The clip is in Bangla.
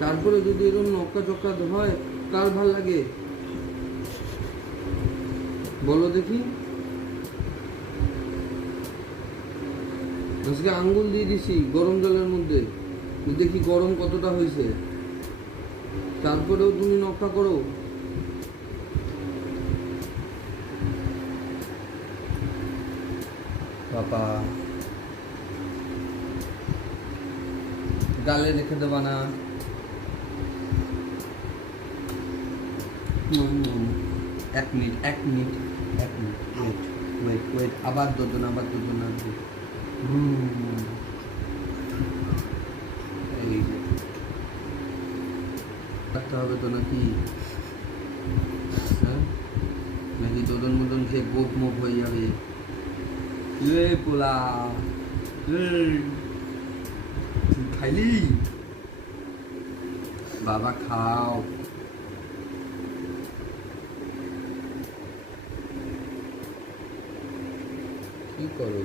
তারপরে যদি এরকম নক্কা চক্কা হয়, কার ভাল লাগে বলো দেখি? আজকে আঙ্গুল দিয়ে দিছি গরম জলের মধ্যে, দেখি গরম কতটা হয়েছে, তারপরেও তুমি নক্কা করো। বাবা, গালে রেখে দেবা না। এক মিনিট ওয়েট, আবার দুজন এই যে রাখতে হবে তো নাকি? হ্যাঁ, নাকি দুজন মতন সে গোপ মোপ হয়ে যাবে? পোলা খাইলি? বাবা খাও। কি করো?